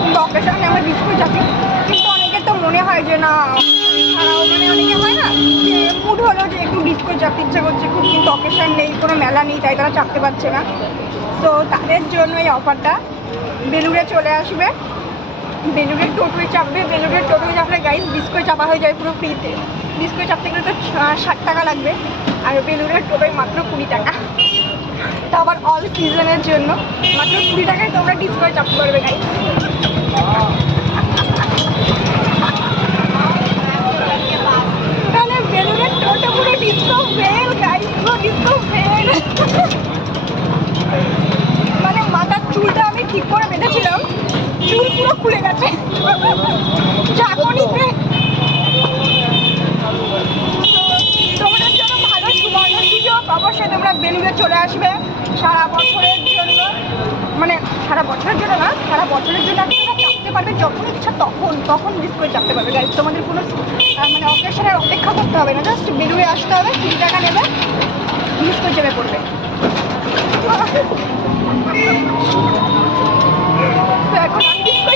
কিংবা অকেশনে আমরা ডিসকো চাপি। কিন্তু অনেকের তো মনে হয় যে না, মানে অনেকে হয় না যে মুড হলো যে একটু ডিসকো চাপতে ইচ্ছা করছে খুব, কিন্তু অকেশন নেই, কোনো মেলা নেই, তাই তারা চাপতে পারছে না। তো তাদের জন্য এই অফারটা, বেলুড়ে চলে আসবে, বেলুড়ের টোটোয় চাপবে। বেলুড়ের টোটোয় চাপলে গাইস ডিসকোয় চাপা হয়ে যায় পুরো ফ্রিতে। ডিসকোয় চাপতে গেলে তো 60 টাকা লাগবে, আর বেলুড়ের টোটোয় মাত্র 20 টাকা। তা আবার অল সিজনের জন্য মাত্র 20 টাকায় তোমরা ডিসকোয় চাপতে পারবে গাইস। তাহলে বেলুড়ের টোটো পুরো ডিসকো ফেল গাইস, পুরো ডিসকো ফেল। মানে মাথার চুলটা আমি ঠিক করে বেঁধেছিলাম, চুল পুরো খুলে গেছে ঝাঁকুনিতে। তোমাদের জন্য ভালো সুবর্ণ সুযোগ, অবশ্যই তোমরা বেলুড়ে চলে আসবে সারা বছরের জন্য। মানে সারা বছরের জন্য না, সারা বছরের জন্য তোমরা চাপতে পারবে যখন ইচ্ছা তখন ডিসকোয় চাপতে পারবে গাইজ। তোমাদের কোনো মানে অকেশনের অপেক্ষা করতে হবে না, জাস্ট বেলুড়ে আসতে হবে, 20 টাকা নেবে, ডিসকোয় চেপে পড়বে। তো এখন আমি ডিসকোয়